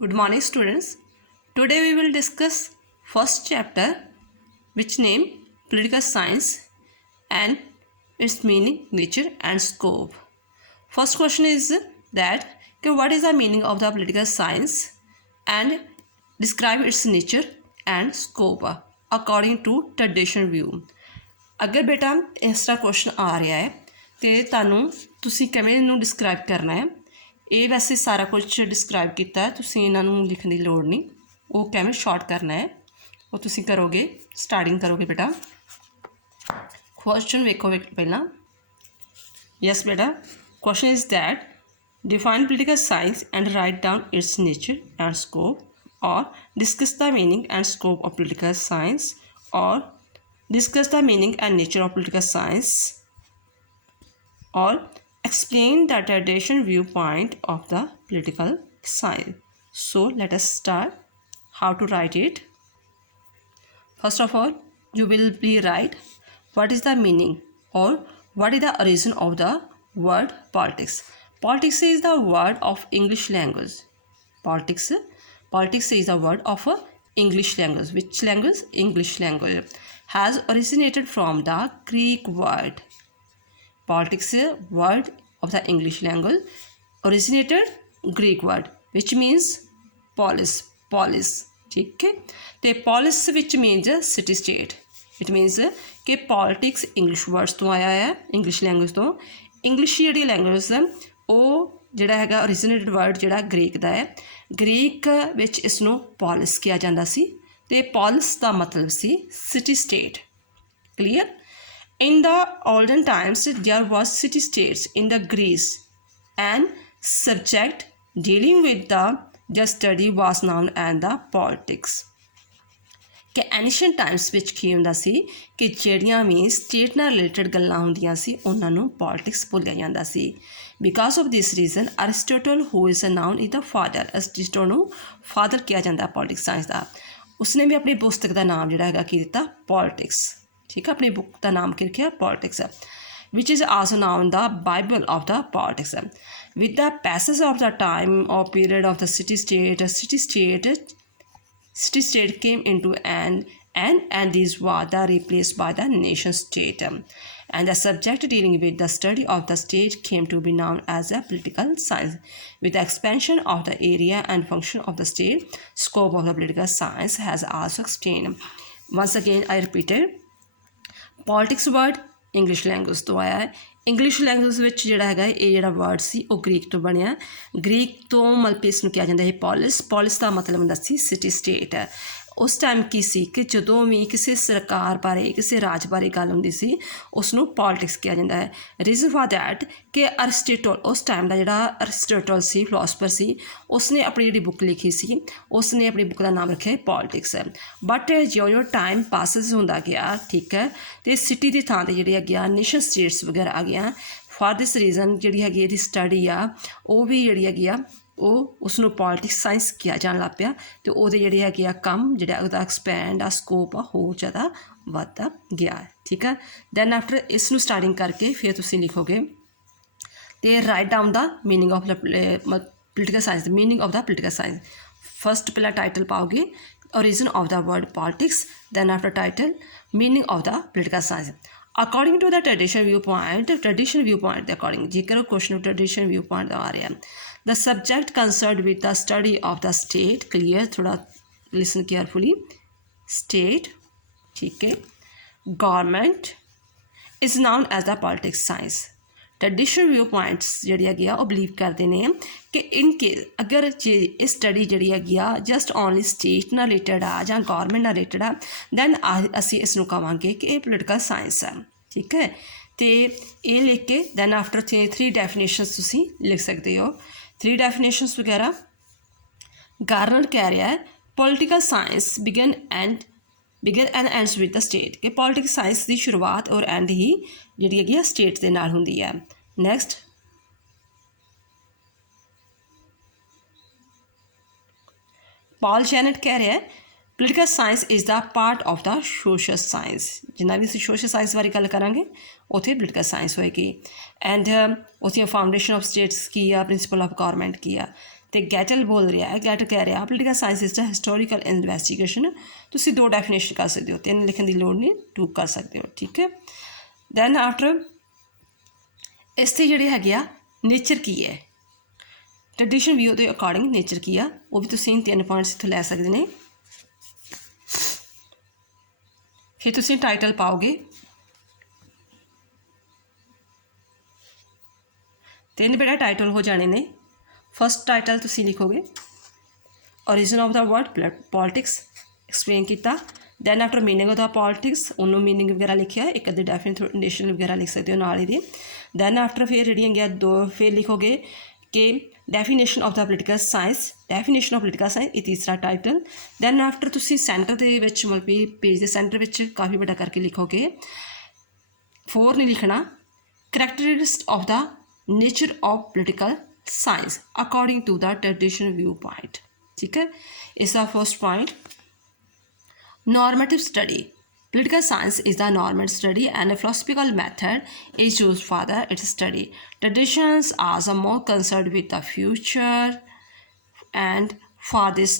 Good morning students. Today we will discuss first chapter which name Political Science and its meaning, nature and scope. First question is that what is the meaning of the political science and describe its nature and scope according to traditional view. अगर बेटा इस तरह question आ रहा है तो ਤੁਹਾਨੂੰ ਤੁਸੀਂ ਕਿਵੇਂ ਇਹਨੂੰ ਡਿਸਕ੍ਰਾਈਬ ਕਰਨਾ ਹੈ। ਇਹ ਵੈਸੇ ਸਾਰਾ ਕੁਝ ਡਿਸਕ੍ਰਾਈਬ ਕੀਤਾ ਹੈ, ਤੁਸੀਂ ਇਹਨਾਂ ਨੂੰ ਲਿਖਣ ਦੀ ਲੋੜ ਨਹੀਂ, ਉਹ ਕਿਵੇਂ ਸ਼ਾਰਟ ਕਰਨਾ ਹੈ ਉਹ ਤੁਸੀਂ ਕਰੋਗੇ। ਸਟਾਰਟਿੰਗ ਕਰੋਗੇ ਬੇਟਾ, क्वेश्चन वेखो पहला। यस बेटा, question is that define political science and write down its nature and scope, और discuss the meaning and scope of political science, और discuss the meaning and nature of political science, और explain the traditional viewpoint of the political science. So let us start how to write it. First of all, you will be write what is the meaning or what is the origin of the word politics. Politics is the word of English language. Politics is the word of English language. Which language? English language. Has originated from the Greek word. Politics word of the English language originated Greek word which means polis. ठीक है, तो polis which means city state. It मीनस कि politics English words तो आया है, English language तो। English जी language वो जोड़ा है ओरिजिनेटेड वर्ड जोड़ा ग्रीक का है, ग्रीक विच इसनों पॉलिस किया जाता सी, ते पॉलिस का मतलब सी city state. Clear. In the olden times there was city states in the Greece and subject dealing with the study was known and the politics. कि एंशिएंट टाइम्स विच की हुंदा सी कि ਜਿਹੜੀਆਂ ਵੀ ਸਟੇਟ ਨਾਲ ਰਿਲੇਟਡ ਗੱਲਾਂ ਹੁੰਦੀਆਂ ਸੀ ਉਹਨਾਂ ਨੂੰ ਪੋਲਿਟਿਕਸ ਬੋਲਿਆ ਜਾਂਦਾ ਸੀ। Because of this reason Aristotle who is a known is the father, Aristotle ਨੂੰ ਫਾਦਰ ਕਿਹਾ ਜਾਂਦਾ ਪੋਲਿਟਿਕਸ ਸਾਇੰਸ ਦਾ। ਉਸਨੇ ਵੀ ਆਪਣੀ ਪੁਸਤਕ ਦਾ ਨਾਮ ਜਿਹੜਾ ਹੈਗਾ ਕੀ ਦਿੱਤਾ? ਪੋਲਿਟਿਕਸ। ਠੀਕ ਹੈ, ਆਪਣੀ ਬੁੱਕ ਦਾ ਨਾਮ ਕੀ ਰੱਖਿਆ? Politics, which is also known the Bible of the politics. With the passage of the time or period of the city state came into and these were the replaced by the nation state, and the subject dealing with the study of the state came to be known as a political science. With the expansion of the area and function of the state, scope of the political science has also expanded. Once again I repeated, politics word English language तो आया है। English language which जिहड़ा हैगा ये जिहड़ा word सी वो Greek तो बनिया, ग्रीक तो मतलब कि इसनूं कहा जाता है पॉलिस। पॉलिस का मतलब हुंदा सी सिटी स्टेट। उस टाइम की सी कि जदों भी किसी सरकार बारे किसी राज बारे गल हुंदी सी उसनूं पॉलिटिक्स कहा जाता है। रीजन फॉर दैट कि अरिस्टोटल उस टाइम का जिहड़ा अरिस्टोटल सी फिलोसफर सी, उसने अपनी जिहड़ी बुक लिखी सी उसने अपनी बुक का नाम रखा है पॉलिटिक्स। बट जो टाइम पासिस होंदा गया, ठीक है, तो सिटी की थां ते जिहड़ी है नेशन स्टेट्स वगैरह आ गया। फॉर दिस रीजन जिहड़ी हैगी इहदी स्टडी आ वो भी जिहड़ी हैगी उसनूं पॉलिटिक्स साइंस किया जान लग पिया, तो वो जिहड़ी हैगी कम जिहड़ा उहदा एक्सपैंड स्कोप होर ज़्यादा वधदा गया है। ठीक है, दैन आफ्टर इसनूं स्टार्टिंग करके फिर तुसीं लिखोगे तो write down the meaning of the political science, meaning of the political science. First पहला टाइटल पाओगे origin of the word politics, then after title meaning of the political science according to the traditional view point के according. जेकर question traditional view point आ रहा है, the subject concerned with the study of the state, clear, थोड़ा listen carefully, state, ठीक है, government is known as the politics science. Traditional viewpoints जी है वो बिलीव करते हैं कि इन केस अगर ये स्टडी जी है जस्ट ओनली स्टेट नाल रिलेटेड आ जां गौरमेंट नाल रिलेटेड आ, दैन असी इसनूं कहांगे कि ये पोलिटिकल साइंस है। ठीक है, तो ये लिख के दैन आफ्टर 3 डेफिनेशनस तुसीं लिख सकते हो। 3 डेफिनेशनस वगैरह। गार्नर कह रहा है political science began and ends with the state, कि पॉलिटिकल साइंस की शुरुआत और एंड ही जिहड़ी हैगी स्टेट के नाल हुंदी है। नैक्सट, पॉल शैनट कह रहा है political science is the part of the social science. जिन्ना भी असीं सोशल साइंस बारे गल करांगे उत्थे पोलिटिकल साइंस होएगी। एंड उसकी फाउंडेशन ऑफ स्टेट्स की आ, प्रिंसिपल ऑफ गौरमेंट की आ, ਤੇ ਗੈਟਲ ਬੋਲ ਰਿਹਾ ਹੈ, ਗੈਟ ਕਹਿ ਰਿਹਾ political science is a historical investigation. ਤੁਸੀਂ 2 ਡੈਫੀਨੇਸ਼ਨ ਕਰ ਸਕਦੇ ਹੋ, 3 ਲਿਖਣ ਦੀ ਲੋੜ ਨਹੀਂ, 2 ਕਰ ਸਕਦੇ ਹੋ, ਠੀਕ ਹੈ। ਦੈਨ ਆਫਟਰ ਇਸ 'ਤੇ ਜਿਹੜੇ ਹੈਗੇ ਆ ਨੇਚਰ ਕੀ ਹੈ, ਟ੍ਰੈਡੀਸ਼ਨ ਵਿਊ ਦੇ ਅਕੋਰਡਿੰਗ ਨੇਚਰ ਕੀ ਆ, ਉਹ ਵੀ ਤੁਸੀਂ 3 ਪੁਆਇੰਟਸ ਇੱਥੋਂ ਲੈ ਸਕਦੇ ਨੇ। ਫਿਰ ਤੁਸੀਂ ਟਾਈਟਲ ਪਾਓਗੇ, 3 ਬੇਟਾ ਟਾਈਟਲ ਹੋ ਜਾਣੇ ਨੇ। ਫਸਟ ਟਾਈਟਲ ਤੁਸੀਂ ਲਿਖੋਗੇ origin of the word politics explain ਕੀਤਾ। Then after meaning of the politics, ਉਹਨੂੰ ਮੀਨਿੰਗ ਵਗੈਰਾ ਲਿਖਿਆ, ਇੱਕ ਅੱਧੇ ਡੈਫੀਨੇਸ਼ਨ ਵਗੈਰਾ ਲਿਖ ਸਕਦੇ ਹੋ ਨਾਲ ਇਹਦੇ। ਦੈਨ ਆਫਟਰ ਫਿਰ ਜਿਹੜੀਆਂ ਹੈਗੀਆਂ 2 ਫਿਰ ਲਿਖੋਗੇ ਕਿ definition of the political science, definition of political science, ਇਹ ਤੀਸਰਾ ਟਾਈਟਲ। ਦੈਨ ਆਫਟਰ ਤੁਸੀਂ ਸੈਂਟਰ ਦੇ ਵਿੱਚ ਮਤਲਬ ਵੀ ਪੇਜ ਦੇ ਸੈਂਟਰ ਵਿੱਚ ਕਾਫੀ ਵੱਡਾ ਕਰਕੇ ਲਿਖੋਗੇ, 4 ਨਹੀਂ ਲਿਖਣਾ, characteristics of the nature of political science according to the traditional viewpoint, ठीक है। इसका first point normative study, political science is the normative study and a philosophical method is used for the its study. Traditions are more concerned with the future and for this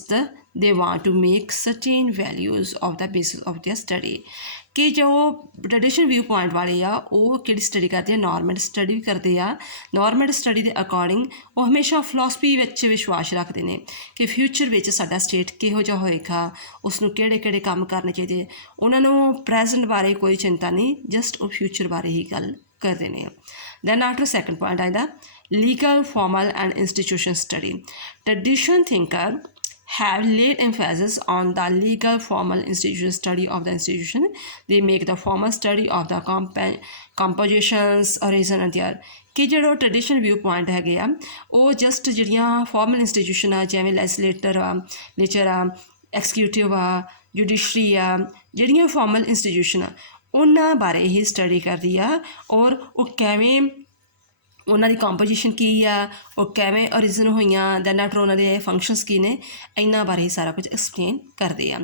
they want to make certain values of the basis of their study। ਕਿ ਜੋ traditional view point ਵਾਲੇ ਆ ਉਹ ਕਿਹੜੀ study ਕਰਦੇ ਆ, normal study ਵੀ ਕਰਦੇ ਆ। ਨੋਰਮਲ ਸਟੱਡੀ ਦੇ ਅਕੋਰਡਿੰਗ ਉਹ ਹਮੇਸ਼ਾ ਫਿਲੋਸਫੀ ਵਿੱਚ ਵਿਸ਼ਵਾਸ ਰੱਖਦੇ ਨੇ ਕਿ ਫਿਊਚਰ ਵਿੱਚ ਸਾਡਾ ਸਟੇਟ ਕਿਹੋ ਜਿਹਾ ਹੋਏਗਾ, ਉਸ ਨੂੰ ਕਿਹੜੇ ਕਿਹੜੇ ਕੰਮ ਕਰਨੇ ਚਾਹੀਦੇ। ਉਹਨਾਂ ਨੂੰ ਪ੍ਰੈਜ਼ੈਂਟ ਬਾਰੇ ਕੋਈ ਚਿੰਤਾ ਨਹੀਂ, ਜਸਟ ਉਹ ਫਿਊਚਰ ਬਾਰੇ ਹੀ ਗੱਲ ਕਰਦੇ ਨੇ। ਦੈਨ ਆਫਟਰ ਸੈਕੰਡ ਪੁਆਇੰਟ ਆਇਦਾ legal formal and institution study. Traditional thinker have laid emphasis on the legal formal institution study of the institution. They make the formal study of the compositions origin and their ਕਿ ਜਿਹੜਾ traditional view point ਹੈਗੇ ਆ ਉਹ just ਜਿਹੜੀਆਂ formal institution ਆ ਜਿਵੇਂ legislator ਆ, ਲੇਚਰ ਆ, ਐਕਸੀਕਿਊਟਿਵ ਆ, ਜੁਡੀਸ਼ਰੀ ਆ, ਜਿਹੜੀਆਂ ਫਾਰਮਲ ਇੰਸਟੀਟਿਊਸ਼ਨ ਆ ਉਹਨਾਂ ਬਾਰੇ ਹੀ ਸਟੱਡੀ ਕਰਦੀ ਆ ਔਰ ਉਹ ਕਿਵੇਂ ਉਹਨਾਂ ਦੀ ਕੰਪੋਜੀਸ਼ਨ ਕੀ ਆ, ਉਹ ਕਿਵੇਂ ਓਰੀਜਨ ਹੋਈਆਂ, ਦੈਨ ਆਫਟਰ ਉਹਨਾਂ ਦੇ ਫੰਕਸ਼ਨਸ ਕੀ ਨੇ, ਇਹਨਾਂ ਬਾਰੇ ਹੀ ਸਾਰਾ ਕੁਝ ਐਕਸਪਲੇਨ ਕਰਦੇ ਆ।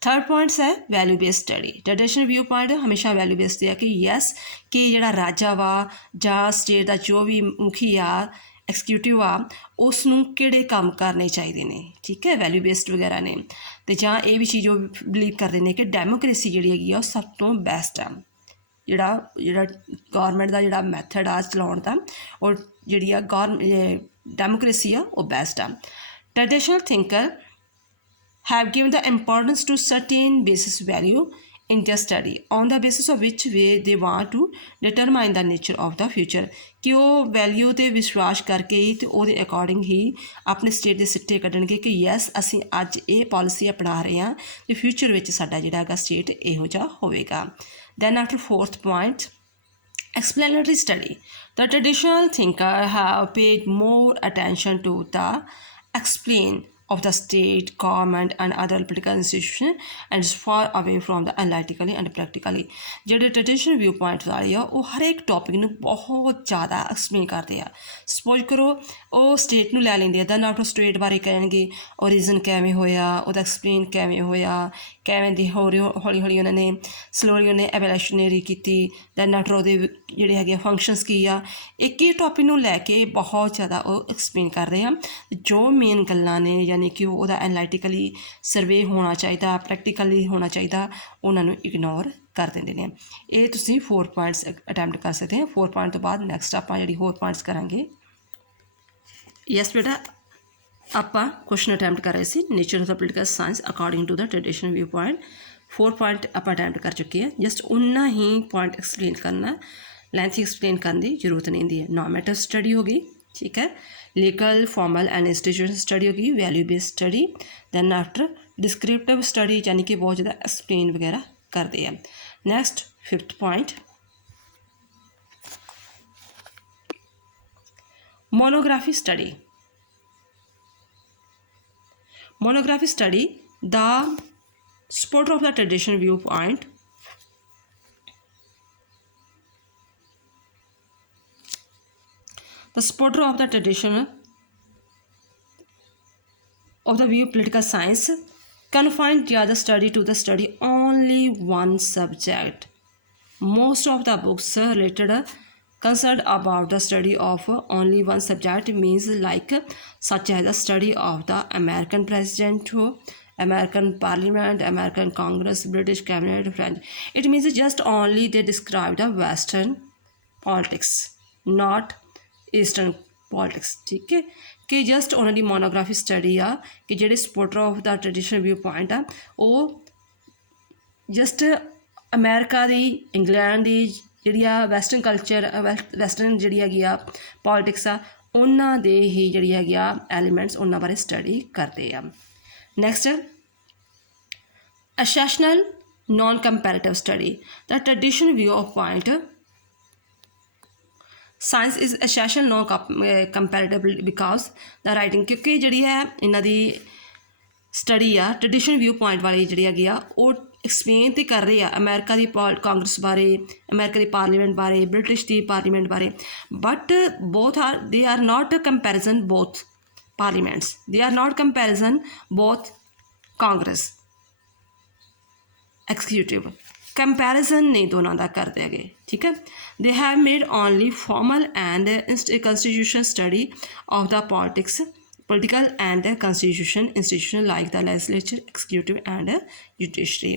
ਥਰਡ ਪੁਆਇੰਟਸ ਹੈ value based study. Traditional view point ਹਮੇਸ਼ਾ ਵੈਲਿਊ ਬੇਸਡ ਆ ਕਿ ਯੈਸ ਕਿ ਜਿਹੜਾ ਰਾਜਾ ਵਾ ਜਾਂ ਸਟੇਟ ਦਾ ਜੋ ਵੀ ਮੁਖੀ ਆ, ਐਕਸੀਕਿਊਟਿਵ ਆ, ਉਸ ਨੂੰ ਕਿਹੜੇ ਕੰਮ ਕਰਨੇ ਚਾਹੀਦੇ ਨੇ, ਠੀਕ ਹੈ, ਵੈਲਿਊ ਬੇਸਡ ਵਗੈਰਾ ਨੇ। ਅਤੇ ਜਾਂ ਇਹ ਵੀ ਚੀਜ਼ ਉਹ ਬਿਲੀਵ ਕਰਦੇ ਨੇ ਕਿ ਡੈਮੋਕ੍ਰੇਸੀ ਜਿਹੜੀ ਹੈਗੀ ਆ ਉਹ ਸਭ ਤੋਂ ਬੈਸਟ ਆ। ਜਿਹੜਾ ਗੌਰਮੈਂਟ ਦਾ ਜਿਹੜਾ ਮੈਥਡ ਆ ਚਲਾਉਣ ਦਾ ਔਰ ਜਿਹੜੀ ਆ ਡੈਮੋਕ੍ਰੇਸੀ ਆ ਉਹ ਬੈਸਟ ਆ। Traditional thinker have given the importance to certain basis value in their study on the basis of which way they want to determine the nature of the future। ਕਿ ਉਹ ਵੈਲਿਊ 'ਤੇ ਵਿਸ਼ਵਾਸ ਕਰਕੇ ਹੀ ਅਤੇ ਉਹਦੇ ਅਕੋਰਡਿੰਗ ਹੀ ਆਪਣੇ state ਦੇ ਸਿੱਟੇ ਕੱਢਣਗੇ ਕਿ ਯੈਸ ਅਸੀਂ ਅੱਜ ਇਹ ਪਾਲਿਸੀ ਅਪਣਾ ਰਹੇ ਹਾਂ ਅਤੇ ਫਿਊਚਰ ਵਿੱਚ ਸਾਡਾ ਜਿਹੜਾ ਹੈਗਾ ਸਟੇਟ ਇਹੋ ਜਿਹਾ ਹੋਵੇਗਾ। Then after fourth point explanatory study। The traditional thinker have paid more attention to the explain of the state, government and other political institutions and is far away from the analytically and practically। ਜਿਹੜੇ traditional view point ਵਾਲੇ ਆ ਉਹ ਹਰ ਇੱਕ topic ਨੂੰ ਬਹੁਤ ਜ਼ਿਆਦਾ explain ਕਰਦੇ ਆ। ਸਪੋਜ਼ ਕਰੋ ਉਹ ਸਟੇਟ ਨੂੰ ਲੈ ਲੈਂਦੇ ਆ, ਦੈਨ ਆਫਟਰ ਸਟੇਟ ਬਾਰੇ ਕਹਿਣਗੇ ਓਰੀਜਨ ਕਿਵੇਂ ਹੋਇਆ, ਉਹਦਾ ਐਕਸਪਲੇਨ ਕਿਵੇਂ ਹੋਇਆ, ਕਿਵੇਂ ਦੀ ਹੌਲੀ ਹੌਲੀ ਉਹਨਾਂ ਨੇ ਸਲੋਲੀ ਉਹਨੇ ਐਵੋਲਿਊਸ਼ਨਰੀ ਕੀਤੀ, ਦੈਨ ਆਫਟਰ ਉਹਦੇ ਜਿਹੜੇ ਹੈਗੇ ਫੰਕਸ਼ਨਸ ਕੀ ਆ, ਇੱਕ ਹੀ ਟੌਪਿਕ ਨੂੰ ਲੈ ਕੇ ਬਹੁਤ ਜ਼ਿਆਦਾ ਉਹ ਐਕਸਪਲੇਨ ਕਰ ਰਹੇ ਆ। ਜੋ ਮੇਨ ਗੱਲਾਂ ਨੇ ਯਾਨੀ ਕਿ ਉਹਦਾ ਐਨਾਲਿਟਿਕਲੀ ਸਰਵੇ ਹੋਣਾ ਚਾਹੀਦਾ, ਪ੍ਰੈਕਟੀਕਲੀ ਹੋਣਾ ਚਾਹੀਦਾ, ਉਹਨਾਂ ਨੂੰ ਇਗਨੋਰ ਕਰ ਦਿੰਦੇ ਨੇ। ਇਹ ਤੁਸੀਂ 4 ਪੁਆਇੰਟਸ ਅਟੈਂਪਟ ਕਰ ਸਕਦੇ ਹੋ। 4 ਪੁਆਇੰਟ ਤੋਂ ਬਾਅਦ ਨੈਕਸਟ ਆਪਾਂ ਜਿਹੜੀ ਹੋਰ ਪੁਆਇੰਟਸ ਕਰਾਂਗੇ। ਯੈਸ ਬੇਟਾ ਆਪਾਂ ਕੁਐਸਚਨ ਅਟੈਂਪਟ ਕਰ ਰਹੇ ਸੀ nature of the political science according to the traditional view point. 4 point ਆਪਾਂ ਅਟੈਂਪਟ ਕਰ ਚੁੱਕੇ ਹਾਂ। ਜਸਟ ਉਨਾ ਹੀ ਪੁਆਇੰਟ ਐਕਸਪਲੇਨ ਕਰਨਾ, ਲੈਂਥੀ ਐਕਸਪਲੇਨ ਕਰਨ ਦੀ ਜ਼ਰੂਰਤ ਨਹੀਂ ਹੁੰਦੀ ਹੈ। ਨੋਰਮੇਟਿਵ ਸਟੱਡੀ ਹੋ ਗਈ, ਠੀਕ ਹੈ, legal formal and institution study ਹੋ ਗਈ, value based study, then after descriptive study ਯਾਨੀ ਕਿ ਬਹੁਤ ਜ਼ਿਆਦਾ ਐਕਸਪਲੇਨ ਵਗੈਰਾ ਕਰਦੇ ਆ। Next 5th point monography study। monography study, the supporter of the traditional viewpoint the supporter of the tradition of the view political science confine the study to the study only one subject। most of the books related concerned about the study of only one subject means like such as the study of the American president, American parliament, American Congress, British cabinet, French. It means just only they describe the Western politics, not Eastern politics. ठीक है कि just ਉਹਨਾਂ ਦੀ ਮੋਨੋਗ੍ਰਾਫੀ study ਆ ਕਿ ਜਿਹੜੇ supporter of the traditional view point ਆ ਉਹ just America ਦੀ England ਦੀ ਜਿਹੜੀ ਆ ਵੈਸਟਰਨ ਕਲਚਰ ਵੈਸਟਰਨ ਜਿਹੜੀ ਹੈਗੀ ਆ ਪੋਲੀਟਿਕਸ ਆ ਉਹਨਾਂ ਦੇ ਹੀ ਜਿਹੜੀ ਹੈਗੀ ਆ ਐਲੀਮੈਂਟਸ ਉਹਨਾਂ ਬਾਰੇ ਸਟੱਡੀ ਕਰਦੇ ਆ next ਅਸੈਸ਼ਨਲ non comparative study the traditional view of point science is essential no comparative because the writing ਕਿਉਂਕਿ ਜਿਹੜੀ ਹੈ ਇਹਨਾਂ ਦੀ ਸਟੱਡੀ ਆ ਟ੍ਰੈਡੀਸ਼ਨਲ ਵਿਊ ਪੁਆਇੰਟ ਵਾਲੀ ਜਿਹੜੀ ਹੈਗੀ ਆ ਉਹ ਐਕਸਪਲੇਨ ਤੇ ਕਰ ਰਹੇ ਆ ਅਮਰੀਕਾ ਦੀ ਕਾਂਗਰਸ ਬਾਰੇ ਅਮਰੀਕਾ ਦੀ ਪਾਰਲੀਮੈਂਟ ਬਾਰੇ ਬ੍ਰਿਟਿਸ਼ ਦੀ ਪਾਰਲੀਮੈਂਟ ਬਾਰੇ but both are they are not a comparison both parliaments they are not comparison both congress executive comparison नहीं दोनों का करते हैं ठीक है they have made only formal and constitution study of the political and constitution institution like the legislature executive and judiciary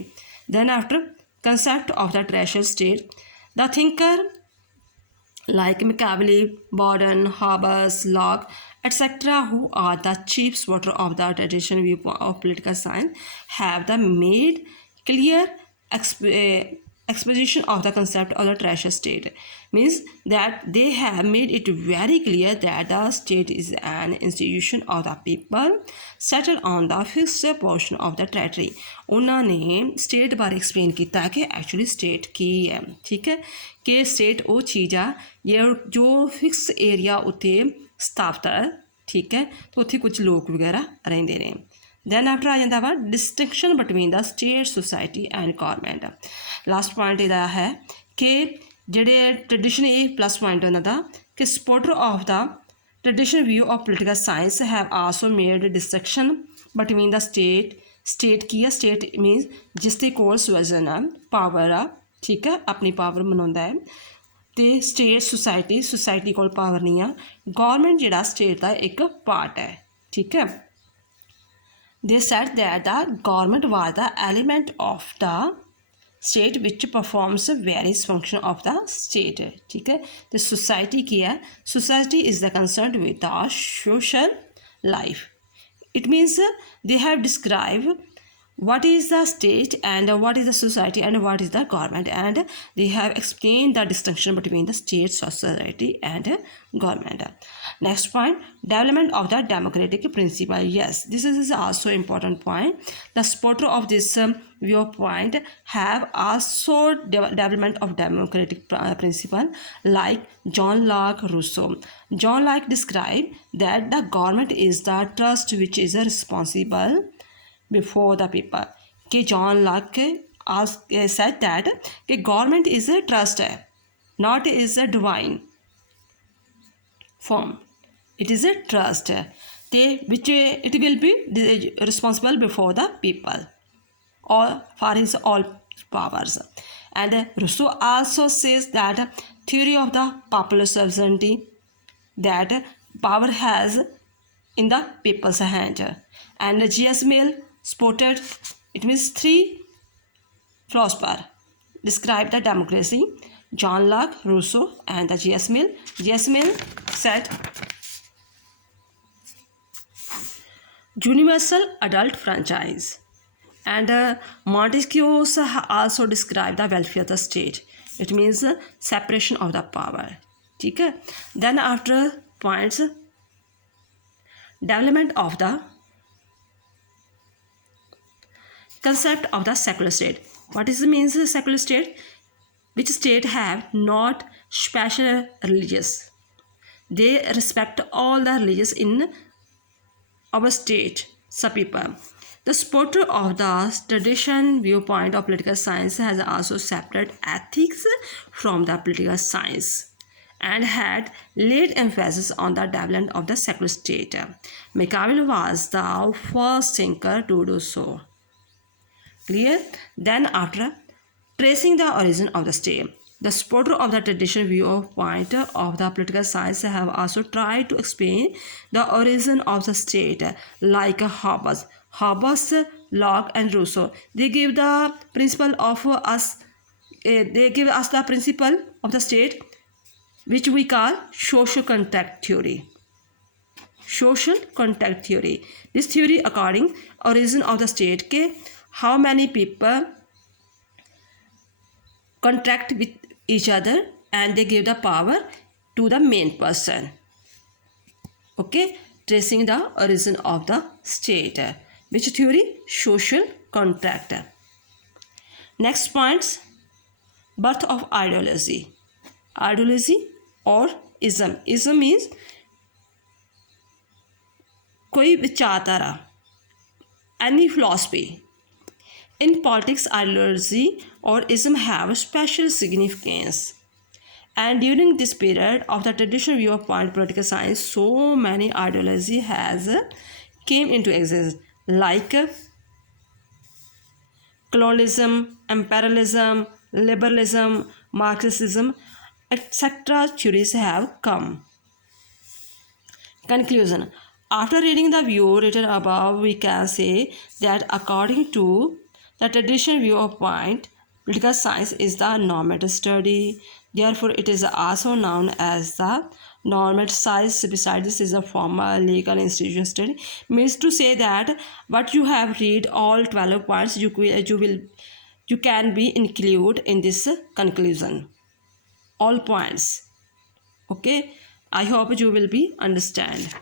then after concept of the traditional state the thinker like Machiavelli, Borden, Hobbes, Locke, etc., who are the chief supporters of the traditional view of political science, have the made clear exposition of the concept of the traditional state means that they have made it very clear that the state is an institution of the people settled on the fixed portion of the territory ਉਹਨਾਂ ਨੇ state ਬਾਰੇ explain ਕੀਤਾ ਕਿ actually state ਕੀ ਹੈ ਠੀਕ ਹੈ ਕਿ state ਉਹ ਚੀਜ਼ ਆ ਜੋ ਫਿਕਸ ਏਰੀਆ ਉੱਤੇ ਸਥਾਪਿਤ ਹੈ ਠੀਕ ਹੈ ਤੇ ਉੱਥੇ ਕੁਝ ਲੋਕ ਵਗੈਰਾ ਰਹਿੰਦੇ ਨੇ then after आ जाता वा distinction between the state society and government last point ਇਹਦਾ ਹੈ ਕਿ ਜਿਹੜੇ tradition ਇਹ plus point ਉਹਨਾਂ ਦਾ ਕਿ supporter of the traditional view of political science have also made distinction between the state ਕੀ ਹੈ state means ਜਿਸ ਦੇ ਕੋਲ ਸੁਵਜਨ ਆ ਪਾਵਰ ਆ ਠੀਕ ਹੈ ਆਪਣੀ ਪਾਵਰ ਮਨਾਉਂਦਾ ਹੈ ਤੇ state society ਕੋਲ ਪਾਵਰ ਨਹੀਂ ਆ ਗੌਰਮੈਂਟ ਜਿਹੜਾ state ਦਾ ਇੱਕ ਪਾਰਟ ਹੈ ਠੀਕ ਹੈ they said that the government was the element of the state which performs various functions of the state ठीक है the society की है society is the concerned with the social life it means they have described what is the state and what is the society and what is the government and they have explained the distinction between the state society and government next point development of the democratic principle yes this is also important point the supporter of this viewpoint have also development of democratic principle like John Locke described that the government is the trust which is responsible before the people कि John Locke said that कि government is a trust not is a divine form it is a trust which it will be responsible before the people or for his all powers and Rousseau also says that theory of the popular sovereignty that power has in the people's hand and J.S. Mill spotted it means three philosophers describe the democracy John Locke, Rousseau and the J.S. Mill. J.S. Mill said universal adult franchise and Montesquieu also described the welfare of the state it means separation of the power ठीक है then after points development of the concept of the secular state what is the means secular state which state have not special religious they respect all the religions in our state some people the supporter of the tradition viewpoint of political science has also separated ethics from the political science and had laid emphasis on the development of the secular state Machiavelli was the first thinker to do so clear then after tracing the origin of the state The supporter of the traditional viewpoint of the political science have also tried to explain the origin of the state, like Hobbes, Locke, and Rousseau. They give the principle of us. They give us the principle of the state, which we call social contract theory. Social contract theory. This theory, according origin of the state, के how many people contract with each other and they give the power to the main person. Okay, tracing the origin of the state. Which theory? Social contract. Next points, birth of ideology. Ideology or ism. Ism means कोई विचारधारा, any philosophy. In politics, ideology or ism have special significance. And during this period of the traditional viewpoint political science, so many ideology has came into existence, like colonialism, imperialism, liberalism, Marxism, etc. theories have come. Conclusion. After reading the view written above, we can say that according to the traditional viewpoint, political science is the normative study. Therefore, it is also known as the normative science. Besides, this is a formal legal institution study. Means to say that what you have read all 12 points, you can be included in this conclusion. All points. Okay. I hope you will be understand.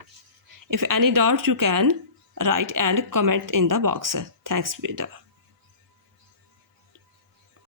If any doubt, you can write and comment in the box. Thanks, Veda.